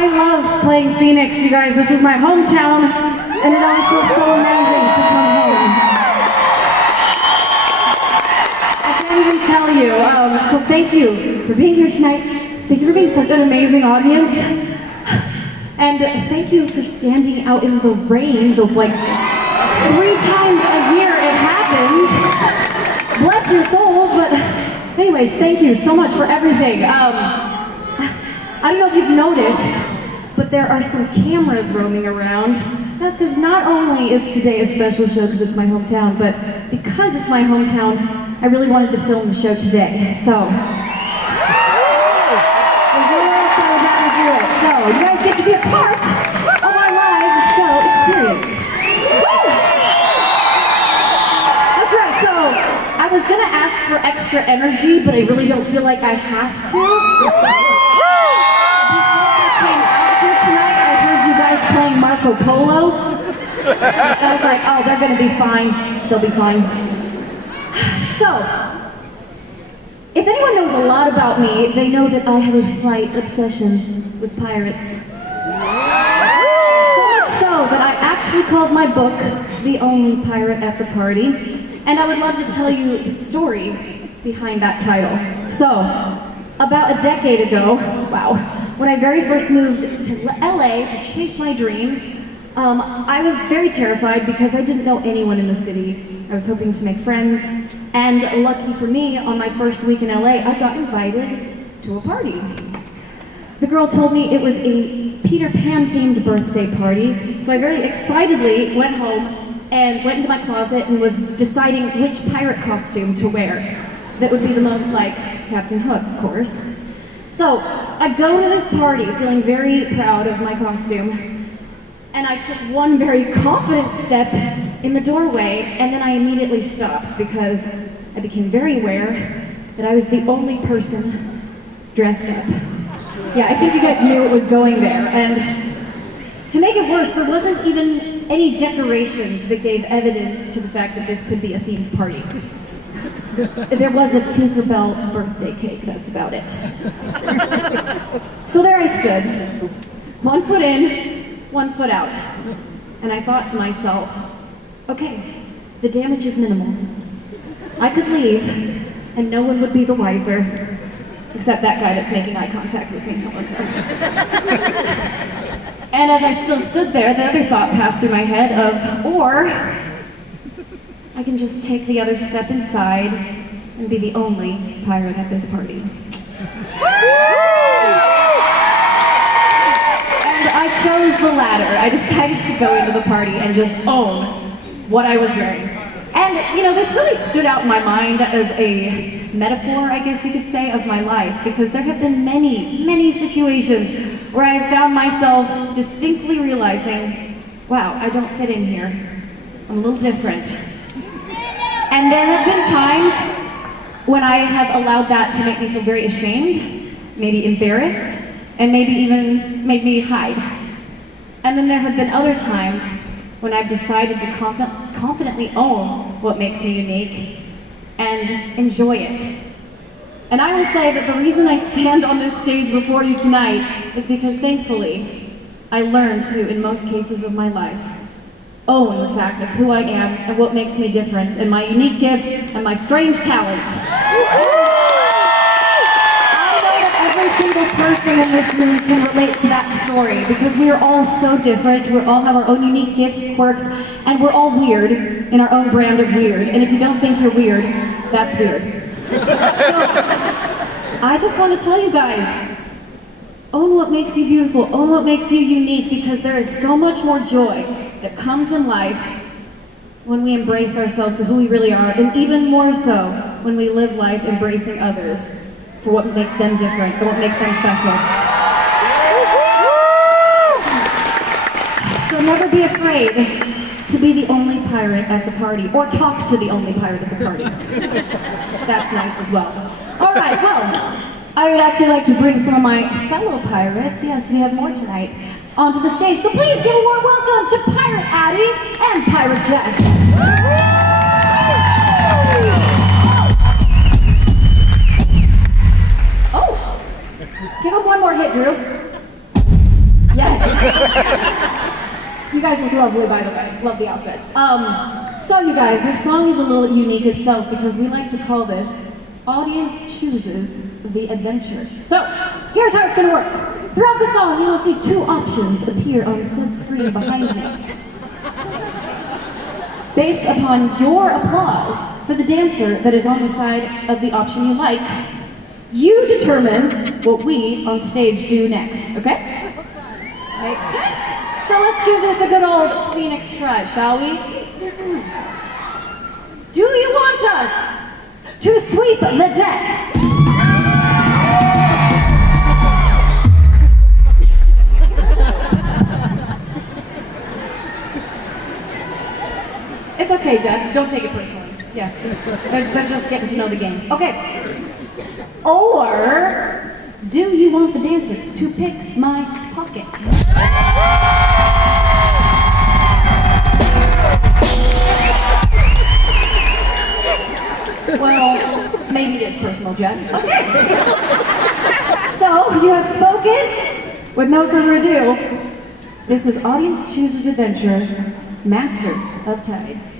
I love playing Phoenix, you guys. This is my hometown, and it always feels so amazing to come home. I can't even tell you. So thank you for being here tonight. Thank you for being such an amazing audience. And thank you for standing out in the rain, like 3 times a year it happens. Bless your souls, but anyways, thank you so much for everything. I don't know if you've noticed, but there are some cameras roaming around. That's because not only is today a special show because it's my hometown, but because it's my hometown, I really wanted to film the show today. So, there's no else I would rather do it. So, you guys get to be a part of our live show experience. Woo! That's right, so I was gonna ask for extra energy, but I really don't feel like I have to. Tonight I heard you guys playing Marco Polo. And I was like, oh, they're gonna be fine. They'll be fine. So, if anyone knows a lot about me, they know that I have a slight obsession with pirates. So much so that I actually called my book The Only Pirate at the Party. And I would love to tell you the story behind that title. So, about a decade ago, wow, when I very first moved to LA to chase my dreams, I was very terrified because I didn't know anyone in the city. I was hoping to make friends, and lucky for me, on my first week in LA, I got invited to a party. The girl told me it was a Peter Pan themed birthday party, so I very excitedly went home and went into my closet and was deciding which pirate costume to wear that would be the most like Captain Hook, of course. So, I go to this party feeling very proud of my costume, and I took one very confident step in the doorway, and then I immediately stopped because I became very aware that I was the only person dressed up. Yeah, I think you guys knew it was going there, and to make it worse, there wasn't even any decorations that gave evidence to the fact that this could be a themed party. There was a Tinkerbell birthday cake, that's about it. So there I stood, 1 foot in, 1 foot out. And I thought to myself, okay, the damage is minimal. I could leave, and no one would be the wiser, except that guy that's making eye contact with me. Hello, sir. And as I still stood there, the other thought passed through my head of, or I can just take the other step inside and be the only pirate at this party. And I chose the latter. I decided to go into the party and just own what I was wearing. And, you know, this really stood out in my mind as a metaphor, I guess you could say, of my life, because there have been many, many situations where I have found myself distinctly realizing, wow, I don't fit in here. I'm a little different. And there have been times when I have allowed that to make me feel very ashamed, maybe embarrassed, and maybe even made me hide. And then there have been other times when I've decided to confidently own what makes me unique and enjoy it. And I will say that the reason I stand on this stage before you tonight is because thankfully, I learned to, in most cases of my life, own the fact of who I am and what makes me different, and my unique gifts and my strange talents. I know that every single person in this room can relate to that story because we are all so different. We all have our own unique gifts, quirks, and we're all weird in our own brand of weird. And if you don't think you're weird, that's weird. So, I just want to tell you guys, own what makes you beautiful, own what makes you unique, because there is so much more joy that comes in life when we embrace ourselves for who we really are, and even more so when we live life embracing others for what makes them different, or what makes them special. So never be afraid to be the only pirate at the party, or talk to the only pirate at the party. That's nice as well. All right, well, I would actually like to bring some of my fellow pirates, yes, we have more tonight, onto the stage. So please give a warm welcome to Pirate Addie and Pirate Jess. Oh, give him one more hit, Drew. Yes. You guys look lovely, by the way. Love the outfits. So you guys, this song is a little unique itself because we like to call this Audience Chooses the Adventure. So, here's how it's gonna work. Throughout the song, you will see two options appear on said screen behind me. Based upon your applause for the dancer that is on the side of the option you like, you determine what we on stage do next, okay? Makes sense? So let's give this a good old Phoenix try, shall we? Do you want us to sweep the deck? It's okay, Jess. Don't take it personally. Yeah. They're just getting to know the game. Okay. Or do you want the dancers to pick my pocket? Well, maybe it is personal, Jess. Okay. So, you have spoken. With no further ado, this is Audience Chooses Adventure, Master of Tides.